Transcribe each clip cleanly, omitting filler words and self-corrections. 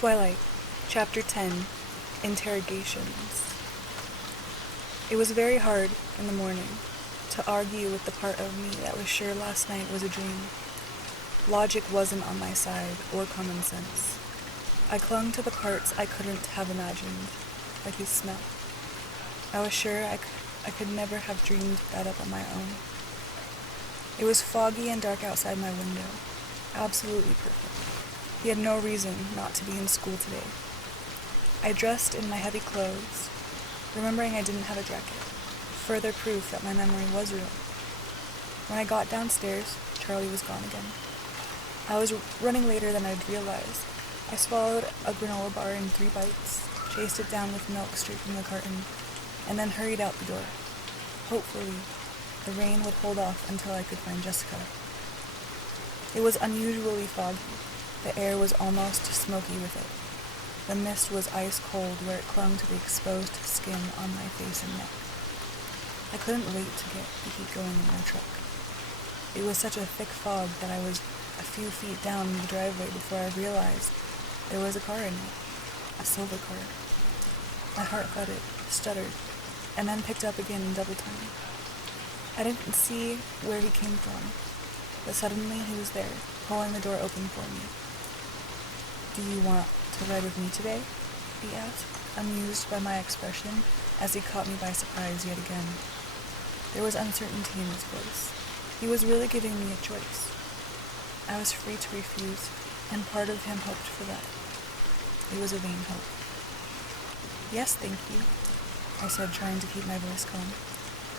Twilight, Chapter 10, Interrogations. It was very hard in the morning to argue with the part of me that was sure last night was a dream. Logic wasn't on my side, or common sense. I clung to the parts I couldn't have imagined, like his smell. I was sure I could never have dreamed that up on my own. It was foggy and dark outside my window, absolutely perfect. He had no reason not to be in school today. I dressed in my heavy clothes, remembering I didn't have a jacket, further proof that my memory was real. When I got downstairs, Charlie was gone again. I was running later than I'd realized. I swallowed a granola bar in 3 bites, chased it down with milk straight from the carton, and then hurried out the door. Hopefully, the rain would hold off until I could find Jessica. It was unusually foggy. The air was almost smoky with it. The mist was ice cold where it clung to the exposed skin on my face and neck. I couldn't wait to get the heat going in my truck. It was such a thick fog that I was a few feet down the driveway before I realized there was a car in it. A silver car. My heart thudded, stuttered, and then picked up again in double time. I didn't see where he came from, but suddenly he was there, pulling the door open for me. "Do you want to ride with me today?" he asked, amused by my expression as he caught me by surprise yet again. There was uncertainty in his voice. He was really giving me a choice. I was free to refuse, and part of him hoped for that. It was a vain hope. "Yes, thank you," I said, trying to keep my voice calm.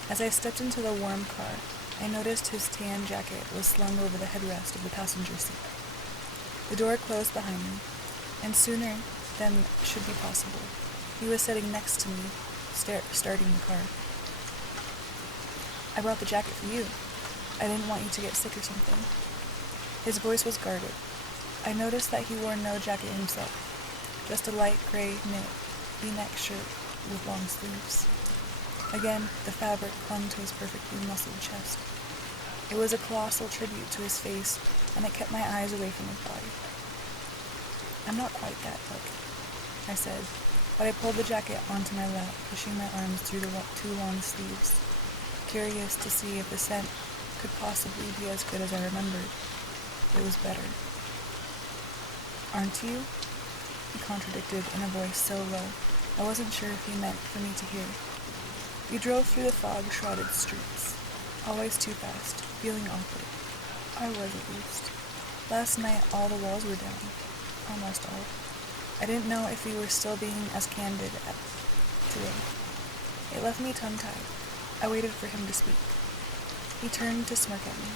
As I stepped into the warm car, I noticed his tan jacket was slung over the headrest of the passenger seat. The door closed behind me, and sooner than should be possible, he was sitting next to me, starting the car. "I brought the jacket for you. I didn't want you to get sick or something." His voice was guarded. I noticed that he wore no jacket himself, just a light gray knit V-neck shirt with long sleeves. Again, the fabric clung to his perfectly muscled chest. It was a colossal tribute to his face, and it kept my eyes away from his body. "I'm not quite that dark," I said, but I pulled the jacket onto my lap, pushing my arms through the 2 long sleeves, curious to see if the scent could possibly be as good as I remembered. It was better. "Aren't you?" he contradicted in a voice so low I wasn't sure if he meant for me to hear. We drove through the fog-shrouded streets, always too fast, feeling awkward. I was, at least. Last night, all the walls were down. Almost all. I didn't know if we were still being as candid today. It left me tongue-tied. I waited for him to speak. He turned to smirk at me.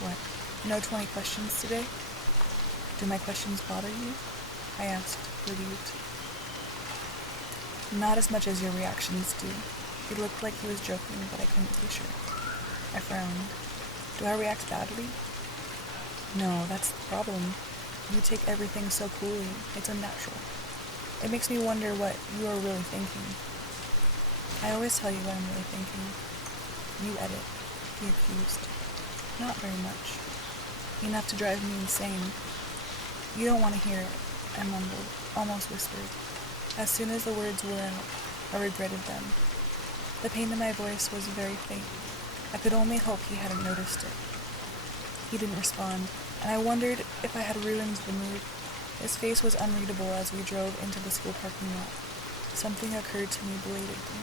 "What, no 20 questions today?" "Do my questions bother you?" I asked, relieved. "Not as much as your reactions do." He looked like he was joking, but I couldn't be sure. I frowned. "Do I react badly?" "No, that's the problem. You take everything so coolly. It's unnatural. It makes me wonder what you are really thinking." "I always tell you what I'm really thinking." "You edit," he accused. "Not very much. Enough to drive me insane." "You don't want to hear it," I mumbled, almost whispered. As soon as the words were out, I regretted them. The pain in my voice was very faint. I could only hope he hadn't noticed it. He didn't respond, and I wondered if I had ruined the mood. His face was unreadable as we drove into the school parking lot. Something occurred to me belatedly.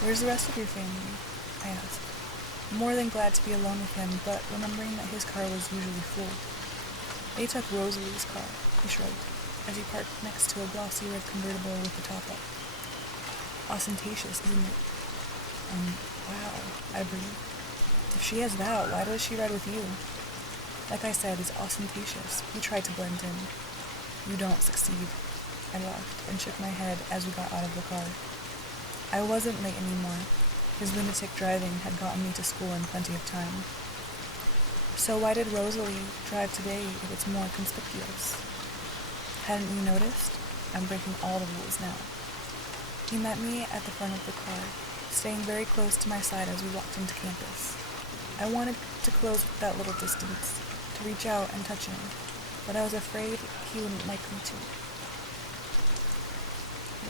"Where's the rest of your family?" I asked. More than glad to be alone with him, but remembering that his car was usually full. "They took Rosalie's car," he shrugged, as he parked next to a glossy red convertible with the top up. "Ostentatious, isn't it?" Wow, I breathed. "If she has that, why does she ride with you?" "Like I said, it's ostentatious. We tried to blend in." "You don't succeed." I laughed and shook my head as we got out of the car. I wasn't late anymore. His lunatic driving had gotten me to school in plenty of time. "So why did Rosalie drive today if it's more conspicuous?" "Hadn't you noticed? I'm breaking all the rules now." He met me at the front of the car, staying very close to my side as we walked into campus. I wanted to close that little distance, to reach out and touch him, but I was afraid he wouldn't like me to.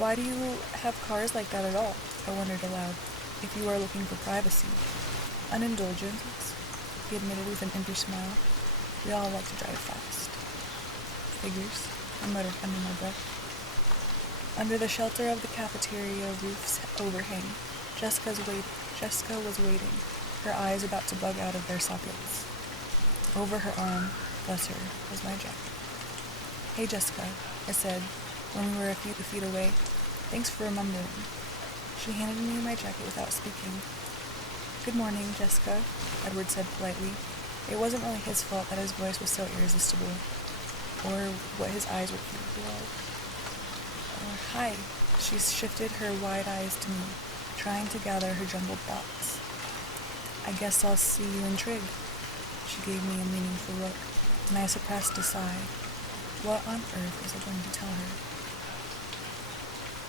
Why do you have cars like that at all? I wondered aloud. If you are looking for privacy. An indulgence, he admitted with an empty smile. We all like to drive fast. Figures, I muttered under my breath. Under the shelter of the cafeteria roof's overhang, Jessica was waiting, her eyes about to bug out of their sockets. Over her arm, bless her, was my jacket. Hey, Jessica, I said, when we were a few feet away. Thanks for remembering. She handed me my jacket without speaking. Good morning, Jessica, Edward said politely. It wasn't really his fault that his voice was so irresistible, or what his eyes were capable of. Hi, she shifted her wide eyes to me, trying to gather her jumbled thoughts. I guess I'll see you in Trig. She gave me a meaningful look, and I suppressed a sigh. What on earth was I going to tell her?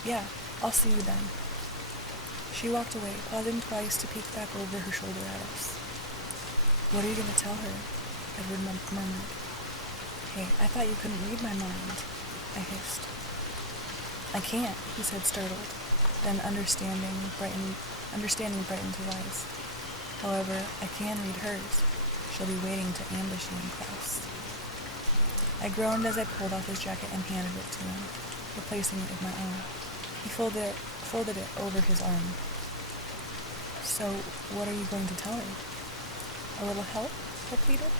Yeah, I'll see you then. She walked away, pausing twice to peek back over her shoulder at us. What are you going to tell her? Edward murmured. Hey, I thought you couldn't read my mind, I hissed. I can't, he said, startled. Then understanding brightened his eyes. However, I can read hers. She'll be waiting to ambush you in class. I groaned as I pulled off his jacket and handed it to him, replacing it with my own. He folded it over his arm. So, what are you going to tell her? A little help? I pleaded.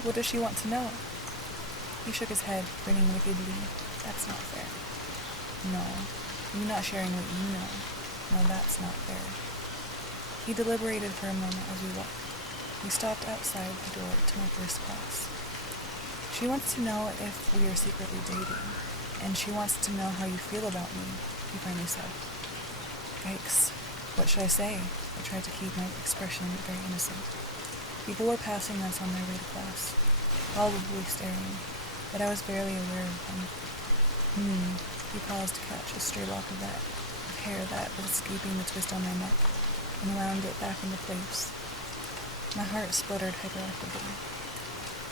What does she want to know? He shook his head, grinning wickedly. That's not fair. No, you not sharing what you know. No, that's not fair. He deliberated for a moment as we walked. We stopped outside the door to my first class. She wants to know if we are secretly dating, and she wants to know how you feel about me, he finally said. Yikes. What should I say? I tried to keep my expression very innocent. People were passing us on their way to class, probably staring, but I was barely aware of them. He paused to catch a stray lock of hair that was escaping the twist on my neck, and wound it back into place. My heart spluttered hyperactively.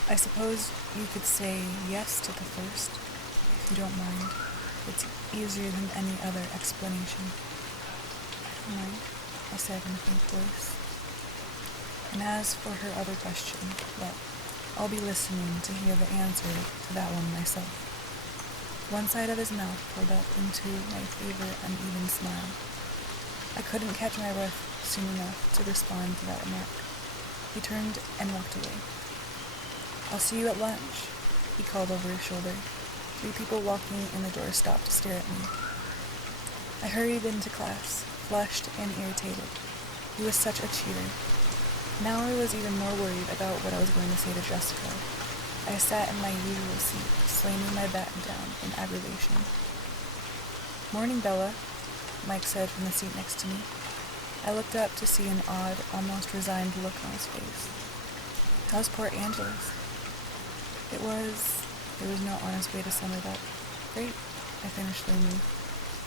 I suppose you could say yes to the first, if you don't mind. It's easier than any other explanation. I don't mind, I said in a faint voice. And as for her other question, well, I'll be listening to hear the answer to that one myself. One side of his mouth pulled up into my favorite uneven smile. I couldn't catch my breath soon enough to respond to that remark. He turned and walked away. I'll see you at lunch, he called over his shoulder. 3 people walking in the door stopped to stare at me. I hurried into class, flushed and irritated. He was such a cheater. Now I was even more worried about what I was going to say to Jessica. I sat in my usual seat, slamming my back down in aggravation. Morning, Bella, Mike said from the seat next to me. I looked up to see an odd, almost resigned look on his face. How's poor Angelus? There was no honest way to sum it up. Great, I finished lamely.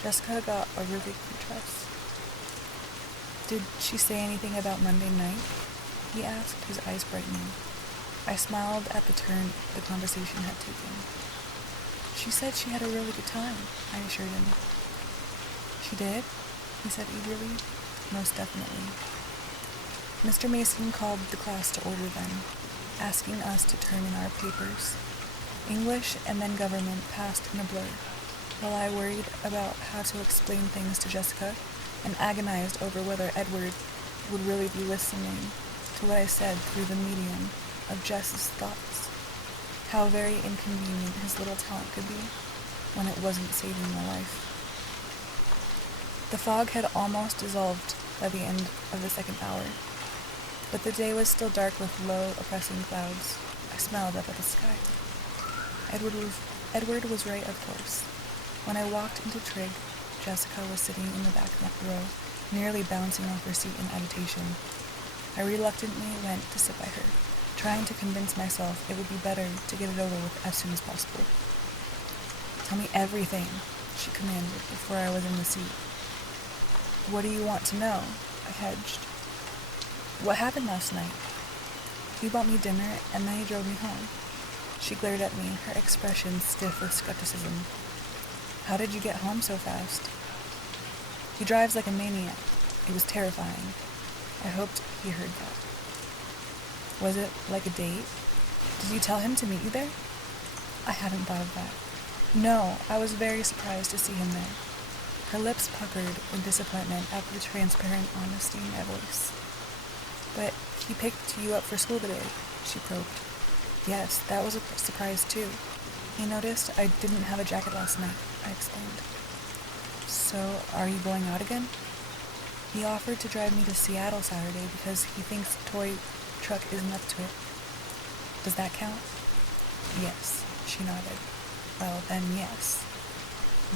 Jessica got a really cute dress. Did she say anything about Monday night? He asked, his eyes brightening. I smiled at the turn the conversation had taken. She said she had a really good time, I assured him. She did? He said eagerly. Most definitely. Mr. Mason called the class to order then, asking us to turn in our papers. English and then government passed in a blur, while I worried about how to explain things to Jessica and agonized over whether Edward would really be listening to what I said through the medium of Jess's thoughts. How very inconvenient his little talent could be when it wasn't saving my life. The fog had almost dissolved by the end of the second hour, but the day was still dark with low, oppressing clouds. I smiled up at the sky. Edward was right, of course. When I walked into Trig, Jessica was sitting in the back row, nearly bouncing off her seat in agitation. I reluctantly went to sit by her, trying to convince myself it would be better to get it over with as soon as possible. Tell me everything, she commanded before I was in the seat. What do you want to know? I hedged. What happened last night? He bought me dinner and then he drove me home. She glared at me, her expression stiff with skepticism. How did you get home so fast? He drives like a maniac. It was terrifying. I hoped he heard that. Was it like a date? Did you tell him to meet you there? I hadn't thought of that. No, I was very surprised to see him there. Her lips puckered in disappointment at the transparent honesty in my voice. But he picked you up for school today, she probed. Yes, that was a surprise too. He noticed I didn't have a jacket last night, I explained. So, are you going out again? He offered to drive me to Seattle Saturday because he thinks the toy truck isn't up to it. Does that count? Yes, she nodded. Well, then yes.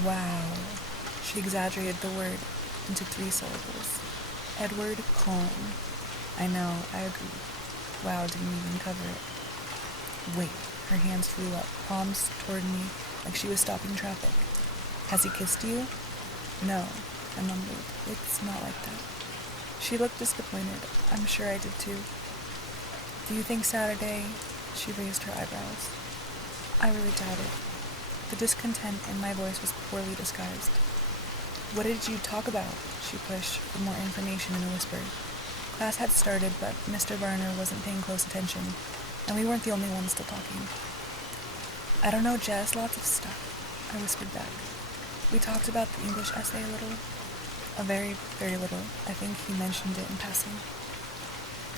Wow. She exaggerated the word into 3 syllables. Edward Cullen. I know, I agree. Wow didn't even cover it. Wait, her hands flew up, palms toward me like she was stopping traffic. Has he kissed you? No, I mumbled. It's not like that. She looked disappointed. I'm sure I did too. Do you think Saturday? She raised her eyebrows. I really doubt it. The discontent in my voice was poorly disguised. What did you talk about? She pushed for more information in a whisper. Class had started, but Mr. Varner wasn't paying close attention, and we weren't the only ones still talking. I don't know, Jess, lots of stuff, I whispered back. We talked about the English essay a little. A very, very little. I think he mentioned it in passing.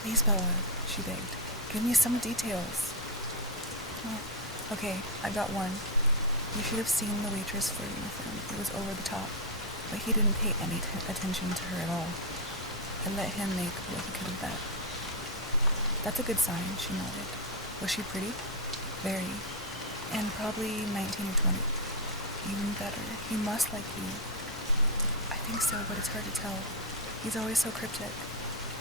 Please, Bella, she begged. Give me some details. Oh, okay, I got one. You should have seen the waitress flirting with him. It was over the top, but he didn't pay any attention to her at all. I let him make what he could of that. That's a good sign, she nodded. Was she pretty? Very. And probably 19 or 20. Even better. He must like you. I think so, but it's hard to tell. He's always so cryptic.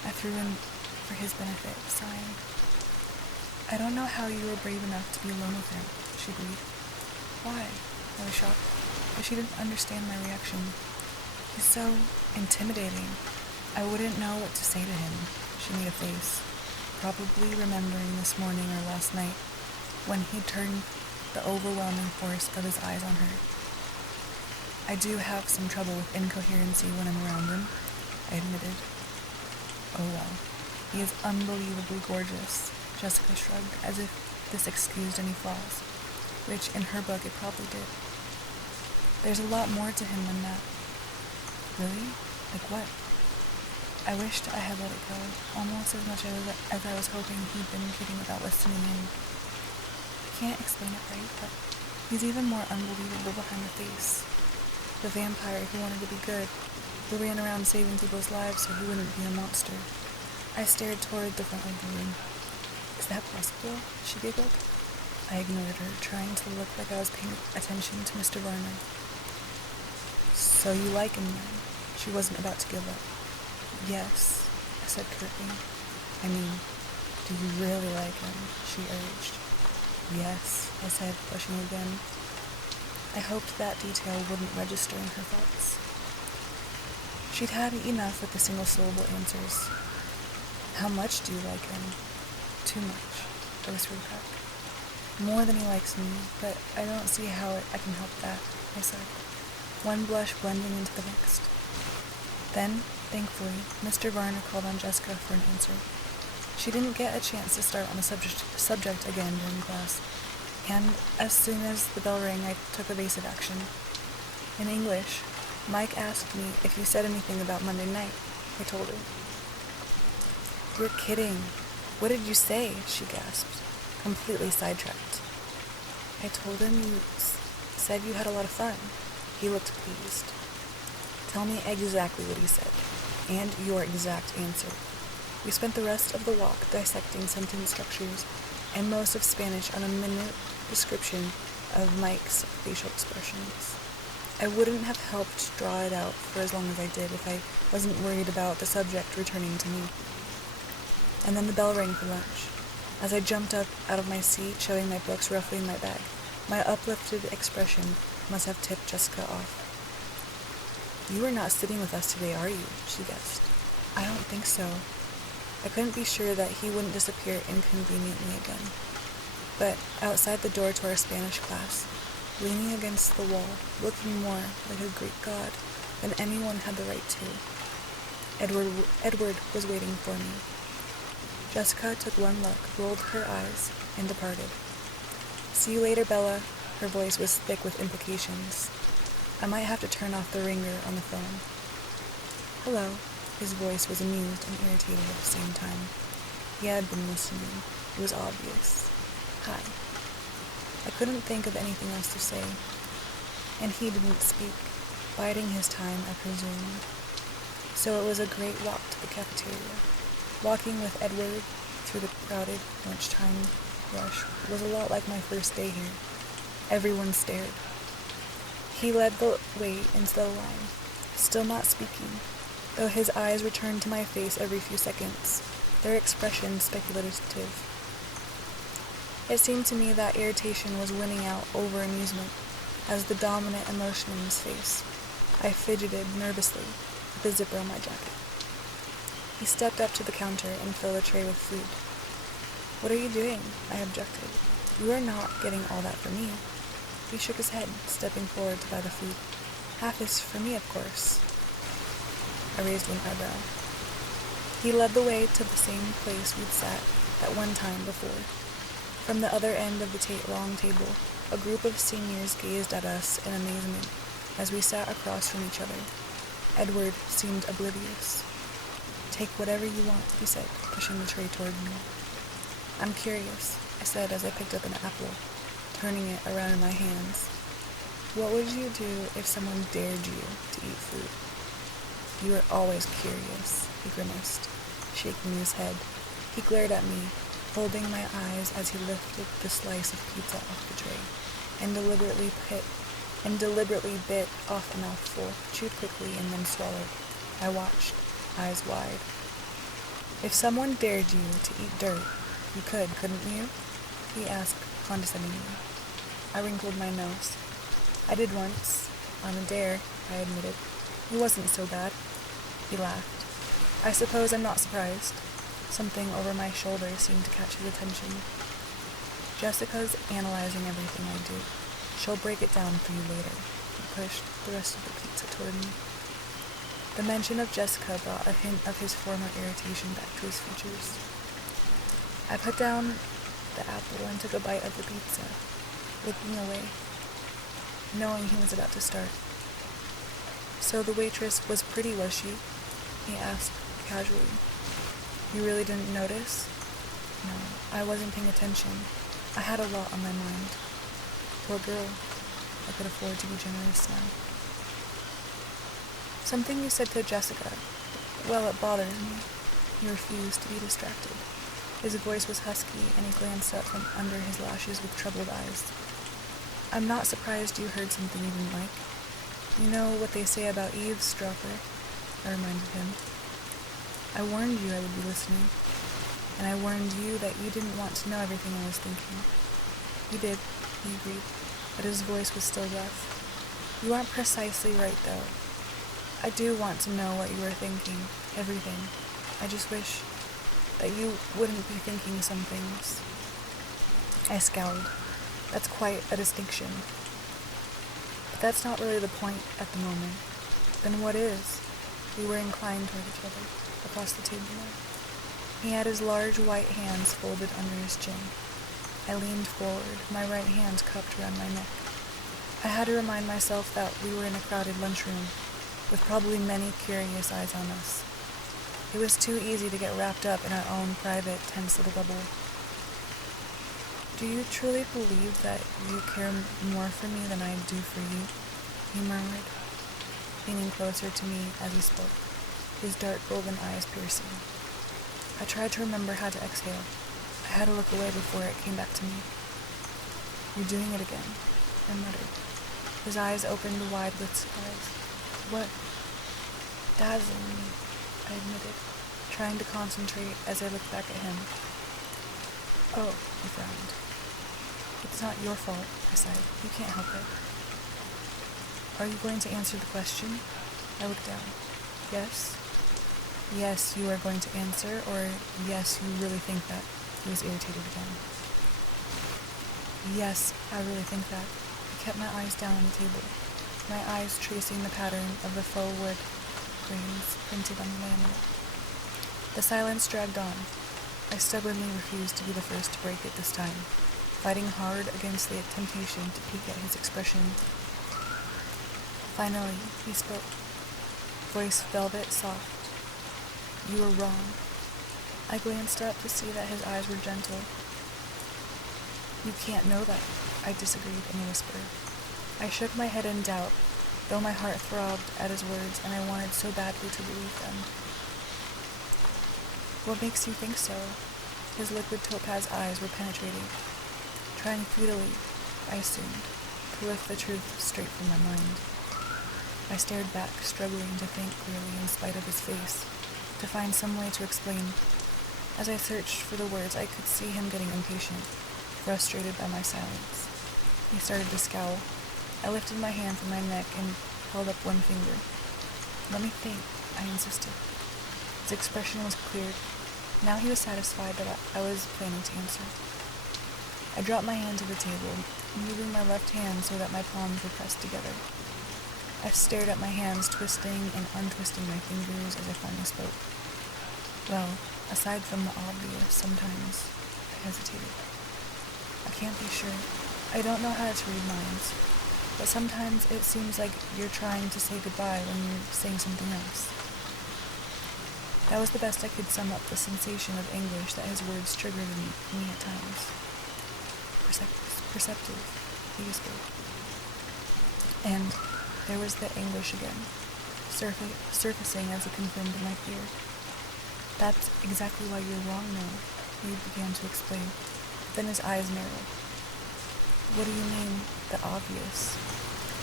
I threw in for his benefit, sighing. I don't know how you were brave enough to be alone with him, she breathed. Why? I was shocked, but she didn't understand my reaction. He's so intimidating. I wouldn't know what to say to him. She made a face, probably remembering this morning or last night when he turned the overwhelming force of his eyes on her. I do have some trouble with incoherency when I'm around him, I admitted. Oh well, he is unbelievably gorgeous, Jessica shrugged, as if this excused any flaws, which in her book it probably did. There's a lot more to him than that. Really? Like what? I wished I had let it go, almost as much as I was hoping he'd been kidding about listening in. I can't explain it right, but he's even more unbelievable behind the face. The vampire who wanted to be good, who ran around saving people's lives so he wouldn't be a monster. I stared toward the front of the room. Is that possible? She giggled. I ignored her, trying to look like I was paying attention to Mr. Varner. So you like him then? She wasn't about to give up. Yes, I said curtly. I mean, do you really like him? She urged. Yes, I said, pushing again. I hoped that detail wouldn't register in her thoughts. She'd had enough with the single-syllable answers. How much do you like him? Too much, I whispered back. More than he likes me, but I don't see how I can help that, I said, one blush blending into the next. Then, thankfully, Mr. Varner called on Jessica for an answer. She didn't get a chance to start on the subject again during class, and as soon as the bell rang, I took evasive action. In English, Mike asked me if you said anything about Monday night, I told her. You're kidding. What did you say? She gasped, completely sidetracked. I told him you said you had a lot of fun. He looked pleased. Tell me exactly what he said, and your exact answer. We spent the rest of the walk dissecting sentence structures and most of Spanish on a minute description of Mike's facial expressions. I wouldn't have helped draw it out for as long as I did if I wasn't worried about the subject returning to me. And then the bell rang for lunch. As I jumped up out of my seat, shoving my books roughly in my bag, my uplifted expression must have tipped Jessica off. You are not sitting with us today, are you? She guessed. I don't think so. I couldn't be sure that he wouldn't disappear inconveniently again. but outside the door to our Spanish class, leaning against the wall, looking more like a Greek god than anyone had the right to, Edward was waiting for me. Jessica took one look, rolled her eyes, and departed. "See you later, Bella." Her voice was thick with implications. I might have to turn off the ringer on the phone. "Hello." His voice was amused and irritated at the same time. He had been listening. It was obvious. "Hi." I couldn't think of anything else to say, and he didn't speak, biding his time, I presumed. So it was a great walk to the cafeteria. Walking with Edward through the crowded lunchtime rush was a lot like my first day here. Everyone stared. He led the way into the line, still not speaking, though his eyes returned to my face every few seconds, their expression speculative. It seemed to me that irritation was winning out over amusement as the dominant emotion in his face. I fidgeted nervously with the zipper on my jacket. He stepped up to the counter and filled a tray with food. "What are you doing?" I objected. "You are not getting all that for me." He shook his head, stepping forward to buy the food. "Half is for me, of course." I raised one eyebrow. He led the way to the same place we'd sat at one time before. From the other end of the long table, a group of seniors gazed at us in amazement as we sat across from each other. Edward seemed oblivious. "Take whatever you want," he said, pushing the tray toward me. "I'm curious," I said as I picked up an apple, turning it around in my hands. "What would you do if someone dared you to eat food?" "You are always curious," he grimaced, shaking his head. He glared at me, holding my eyes as he lifted the slice of pizza off the tray, and deliberately bit off a mouthful, chewed quickly, and then swallowed. I watched, eyes wide. "If someone dared you to eat dirt, you could, couldn't you?" he asked condescendingly. I wrinkled my nose. "I did once, on a dare," I admitted. "It wasn't so bad." He laughed. "I suppose I'm not surprised." Something over my shoulder seemed to catch his attention. "Jessica's analyzing everything I do. She'll break it down for you later." He pushed the rest of the pizza toward me. The mention of Jessica brought a hint of his former irritation back to his features. I put down the apple and took a bite of the pizza, looking away, knowing he was about to start. "So the waitress was pretty, was she?" he asked casually. "You really didn't notice?" "No, I wasn't paying attention. I had a lot on my mind." "Poor girl." I could afford to be generous now. "Something you said to Jessica. Well, it bothered me." He refused to be distracted. His voice was husky, and he glanced up from under his lashes with troubled eyes. "I'm not surprised you heard something you didn't like. You know what they say about eavesdropper," I reminded him. "I warned you I would be listening, and I warned you that you didn't want to know everything I was thinking." "You did," he agreed, but his voice was still rough. "You aren't precisely right, though. I do want to know what you were thinking, everything. I just wish that you wouldn't be thinking some things." I scowled. "That's quite a distinction." "But that's not really the point at the moment." "Then what is?" We were inclined toward each other, across the table now. He had his large white hands folded under his chin. I leaned forward, my right hand cupped around my neck. I had to remind myself that we were in a crowded lunchroom, with probably many curious eyes on us. It was too easy to get wrapped up in our own private, tense little bubble. "Do you truly believe that you care more for me than I do for you?" he murmured, leaning closer to me as he spoke, his dark golden eyes piercing. I tried to remember how to exhale. I had to look away before it came back to me. "You're doing it again," I muttered. His eyes opened wide with surprise. "What?" "Dazzling me," I admitted, trying to concentrate as I looked back at him. "Oh," he frowned. "It's not your fault," I sighed. "You can't help it." "Are you going to answer the question?" I looked down. "Yes?" "Yes, you are going to answer, or yes, you really think that?" He was irritated again. Yes, I really think that. I kept my eyes down on the table, my eyes tracing the pattern of the faux wood grains printed on the laminate. The silence dragged on. I stubbornly refused to be the first to break it this time, fighting hard against the temptation to peek at his expression. Finally, he spoke, voice velvet soft. You were wrong. I glanced up to see that his eyes were gentle. You can't know that, I disagreed in a whisper. I shook my head in doubt, though my heart throbbed at his words and I wanted so badly to believe them. What makes you think so? His liquid topaz eyes were penetrating, trying futilely, I assumed, to lift the truth straight from my mind. I stared back, struggling to think clearly in spite of his face, to find some way to explain. As I searched for the words, I could see him getting impatient, frustrated by my silence. He started to scowl. I lifted my hand from my neck and held up one finger. Let me think, I insisted. His expression was cleared. Now he was satisfied that I was planning to answer. I dropped my hand to the table, moving my left hand so that my palms were pressed together. I stared at my hands, twisting and untwisting my fingers as I finally spoke. Well, aside from the obvious, sometimes I hesitated. I can't be sure. I don't know how to read minds, but sometimes it seems like you're trying to say goodbye when you're saying something else. That was the best I could sum up the sensation of anguish that his words triggered in me at times. Perceptive, he whispered. And there was the anguish again, surfacing as it confirmed my fear. That's exactly why you're wrong now, he began to explain. Then his eyes narrowed. What do you mean, the obvious?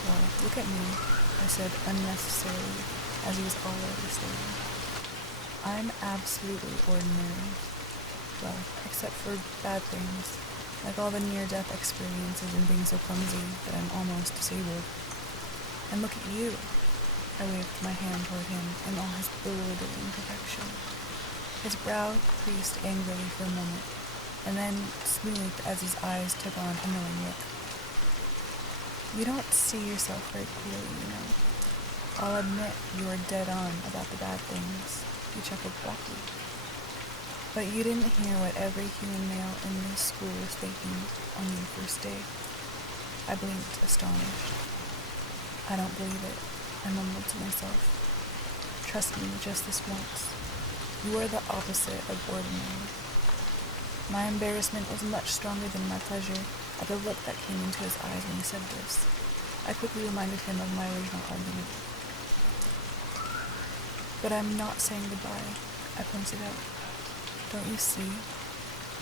Well, look at me, I said unnecessarily, as he was already staring. I'm absolutely ordinary. Well, except for bad things, like all the near-death experiences and being so clumsy that I'm almost disabled. And look at you. I waved my hand toward him in all his bewildering perfection. His brow creased angrily for a moment, and then smoothed as his eyes took on a knowing look. You don't see yourself very clearly, you know. I'll admit you are dead on about the bad things, he chuckled blackly. But you didn't hear what every human male in this school was thinking on your first day. I blinked, astonished. I don't believe it, I mumbled to myself. Trust me just this once. You are the opposite of ordinary. My embarrassment was much stronger than my pleasure at the look that came into his eyes when he said this. I quickly reminded him of my original argument. But I'm not saying goodbye, I pointed out. Don't you see?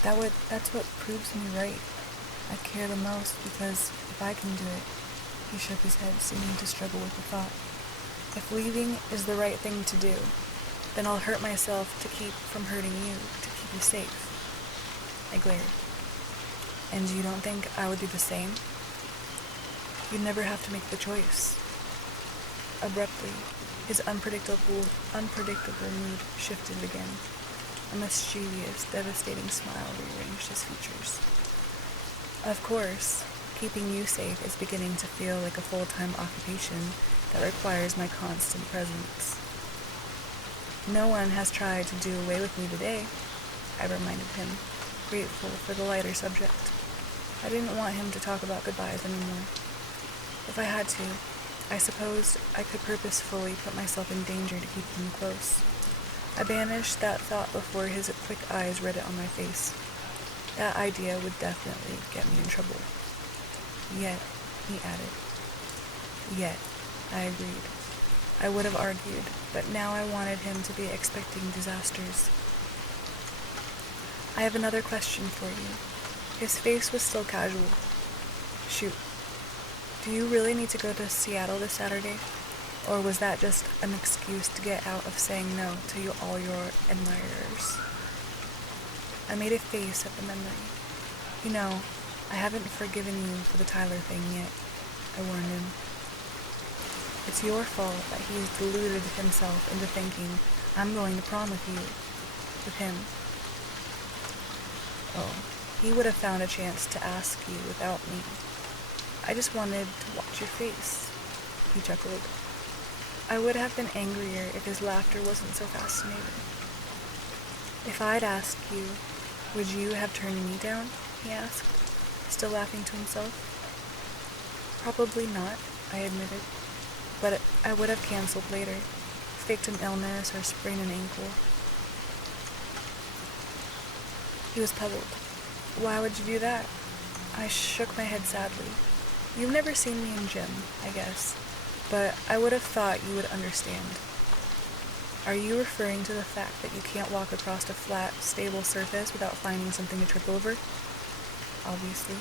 That's what proves me right. I care the most because if I can do it. He shook his head, seeming to struggle with the thought. If leaving is the right thing to do, then I'll hurt myself to keep from hurting you, to keep you safe. I glared. And you don't think I would do the same? You'd never have to make the choice. Abruptly, his unpredictable mood shifted again. A mischievous, devastating smile rearranged his features. Of course, keeping you safe is beginning to feel like a full-time occupation that requires my constant presence. No one has tried to do away with me today, I reminded him, grateful for the lighter subject. I didn't want him to talk about goodbyes anymore. If I had to, I supposed I could purposefully put myself in danger to keep him close. I banished that thought before his quick eyes read it on my face. That idea would definitely get me in trouble. Yet, he added. Yet, I agreed. I would have argued, but now I wanted him to be expecting disasters. I have another question for you. His face was still casual. Shoot. Do you really need to go to Seattle this Saturday? Or was that just an excuse to get out of saying no to all your admirers? I made a face at the memory. You know, I haven't forgiven you for the Tyler thing yet, I warned him. It's your fault that he's deluded himself into thinking I'm going to prom with him. Oh, he would have found a chance to ask you without me. I just wanted to watch your face, he chuckled. I would have been angrier if his laughter wasn't so fascinating. If I'd asked you, would you have turned me down? He asked, still laughing to himself. Probably not, I admitted, but I would have canceled later, faked an illness or sprained an ankle. He was puzzled. Why would you do that? I shook my head sadly. You've never seen me in gym, I guess, but I would have thought you would understand. Are you referring to the fact that you can't walk across a flat, stable surface without finding something to trip over? Obviously.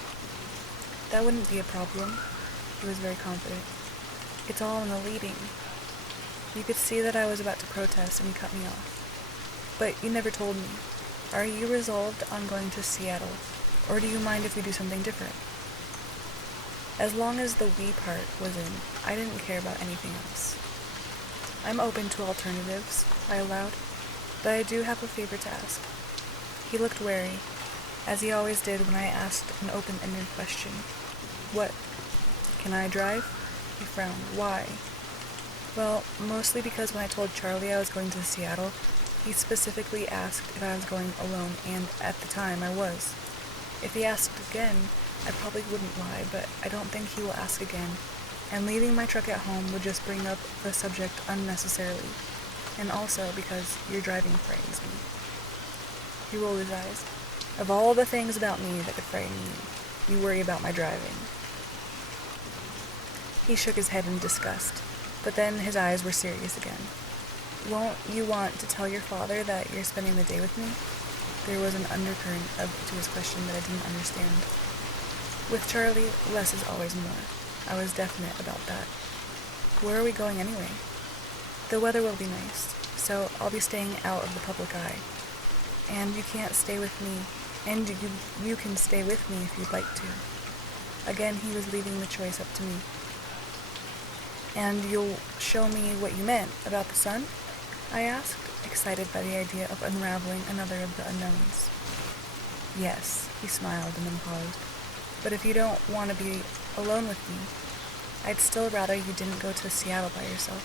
That wouldn't be a problem. He was very confident. It's all in the leading. You could see that I was about to protest and he cut me off. But you never told me. Are you resolved on going to Seattle, or do you mind if we do something different? As long as the we part was in, I didn't care about anything else. I'm open to alternatives, I allowed, but I do have a favor to ask. He looked wary, as he always did when I asked an open-ended question. What? Can I drive? He frowned. Why? Well, mostly because when I told Charlie I was going to Seattle, he specifically asked if I was going alone, and at the time I was. If he asked again, I probably wouldn't lie, but I don't think he will ask again, and leaving my truck at home would just bring up the subject unnecessarily, and also because your driving frightens me. He rolled his eyes. Of all the things about me that could frighten you, you worry about my driving. He shook his head in disgust, but then his eyes were serious again. Won't you want to tell your father that you're spending the day with me? There was an undercurrent to his question that I didn't understand. With Charlie, less is always more. I was definite about that. Where are we going anyway? The weather will be nice, so I'll be staying out of the public eye. And you can't stay with me, and you can stay with me if you'd like to. Again, he was leaving the choice up to me. And you'll show me what you meant about the sun? I asked, excited by the idea of unraveling another of the unknowns. Yes, he smiled and then paused. But if you don't want to be alone with me, I'd still rather you didn't go to Seattle by yourself.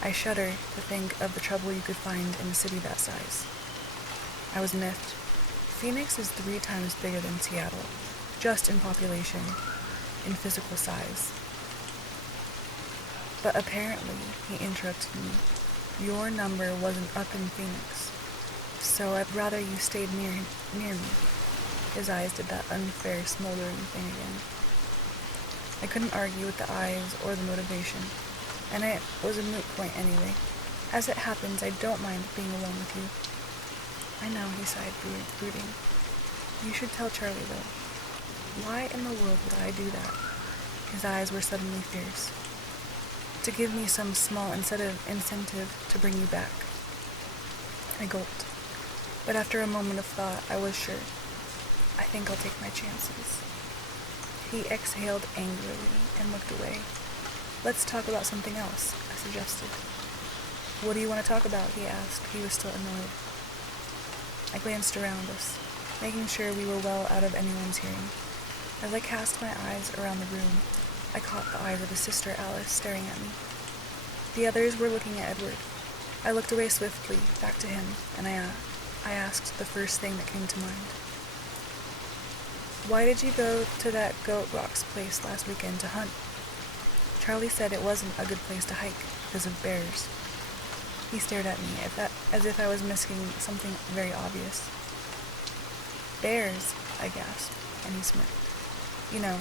I shudder to think of the trouble you could find in a city that size. I was miffed. Phoenix is 3 times bigger than Seattle, just in population, in physical size. But apparently, he interrupted me, your number wasn't up in Phoenix, so I'd rather you stayed near me. His eyes did that unfair, smoldering thing again. I couldn't argue with the eyes or the motivation, and it was a moot point anyway. As it happens, I don't mind being alone with you. I know, he sighed, brooding. You should tell Charlie, though. Why in the world would I do that? His eyes were suddenly fierce. To give me some small incentive to bring you back. I gulped, but after a moment of thought, I was sure. I think I'll take my chances. He exhaled angrily and looked away. Let's talk about something else, I suggested. What do you want to talk about? He asked. He was still annoyed. I glanced around us, making sure we were well out of anyone's hearing. As I cast my eyes around the room, I caught the eyes of his sister Alice staring at me. The others were looking at Edward. I looked away swiftly, back to him, and I asked the first thing that came to mind. Why did you go to that Goat Rocks place last weekend to hunt? Charlie said it wasn't a good place to hike because of bears. He stared at me as if I was missing something very obvious. Bears, I gasped, and he smirked. You know,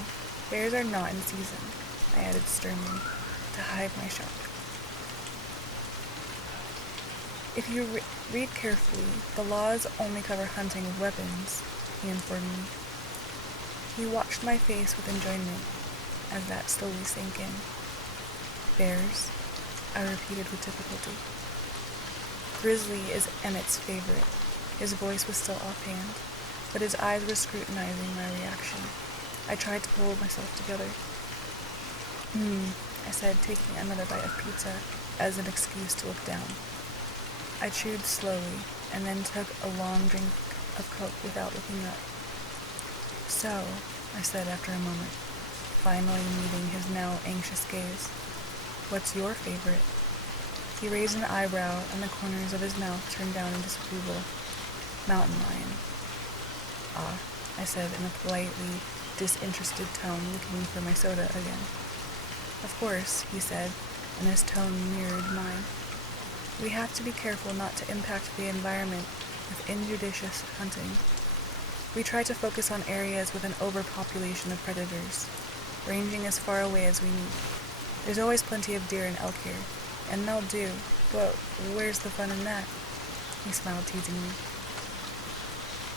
bears are not in season, I added sternly, to hide my shock. If you read carefully, the laws only cover hunting with weapons, he informed me. He watched my face with enjoyment as that slowly sank in. Bears, I repeated with difficulty. Grizzly is Emmett's favorite. His voice was still offhand, but his eyes were scrutinizing my reaction. I tried to pull myself together. I said, taking another bite of pizza as an excuse to look down. I chewed slowly, and then took a long drink of Coke without looking up. So, I said after a moment, finally meeting his now anxious gaze, what's your favorite? He raised an eyebrow and the corners of his mouth turned down in disapproval. Mountain lion. Ah, I said in a politely disinterested tone, looking for my soda again. Of course, he said, and his tone mirrored mine. We have to be careful not to impact the environment with injudicious hunting. We try to focus on areas with an overpopulation of predators, ranging as far away as we need. There's always plenty of deer and elk here, and they'll do, but where's the fun in that? He smiled teasingly.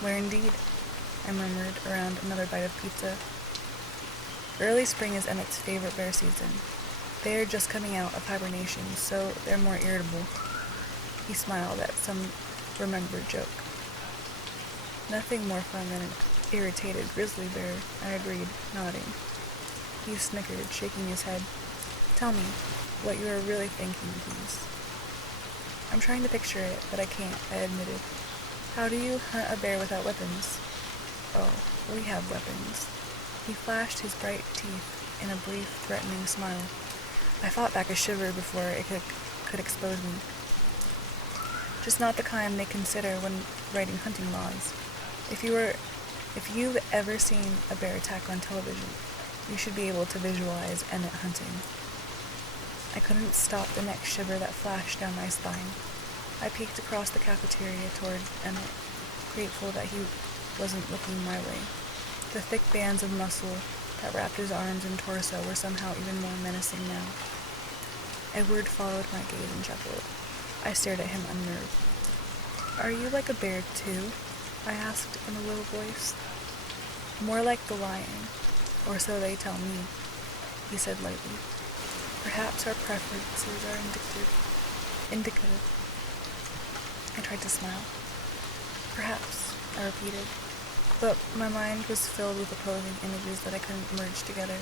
Where indeed? I murmured around another bite of pizza. Early spring is Emmett's favorite bear season. They are just coming out of hibernation, so they're more irritable. He smiled at some remembered joke. Nothing more fun than an irritated grizzly bear, I agreed, nodding. He snickered, shaking his head. Tell me what you are really thinking, please. I'm trying to picture it, but I can't, I admitted. How do you hunt a bear without weapons? Oh, we have weapons. He flashed his bright teeth in a brief, threatening smile. I fought back a shiver before it could expose me. Just not the kind they consider when writing hunting laws. If you've ever seen a bear attack on television, you should be able to visualize Emmett hunting. I couldn't stop the next shiver that flashed down my spine. I peeked across the cafeteria toward Emmett, grateful that he wasn't looking my way. The thick bands of muscle that wrapped his arms and torso were somehow even more menacing now. Edward followed my gaze and chuckled. I stared at him unnerved. Are you like a bear too? I asked in a low voice. More like the lion, or so they tell me, he said lightly. Perhaps our preferences are indicative. I tried to smile. Perhaps, I repeated, but my mind was filled with opposing images that I couldn't merge together.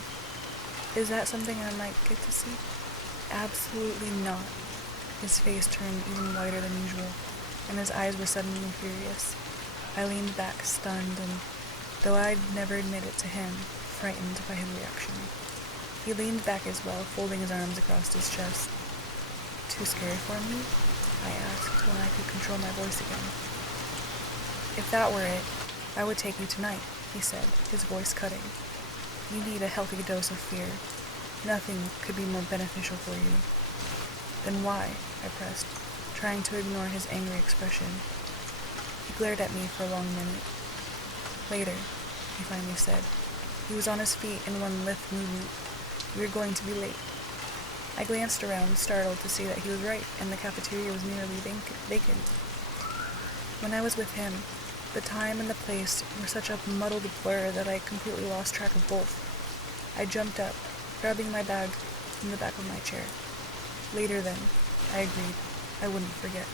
Is that something I might get to see? Absolutely not. His face turned even whiter than usual, and his eyes were suddenly furious. I leaned back, stunned, and, though I'd never admit it to him, frightened by his reaction. He leaned back as well, folding his arms across his chest. Too scary for me? I asked when I could control my voice again. If that were it, I would take you tonight, he said, his voice cutting. You need a healthy dose of fear. Nothing could be more beneficial for you. Then why? I pressed, trying to ignore his angry expression. He glared at me for a long minute. Later, he finally said. He was on his feet in one lithe movement. We were going to be late. I glanced around, startled to see that he was right, and the cafeteria was nearly vacant. When I was with him, the time and the place were such a muddled blur that I completely lost track of both. I jumped up, grabbing my bag from the back of my chair. Later then, I agreed. I wouldn't forget.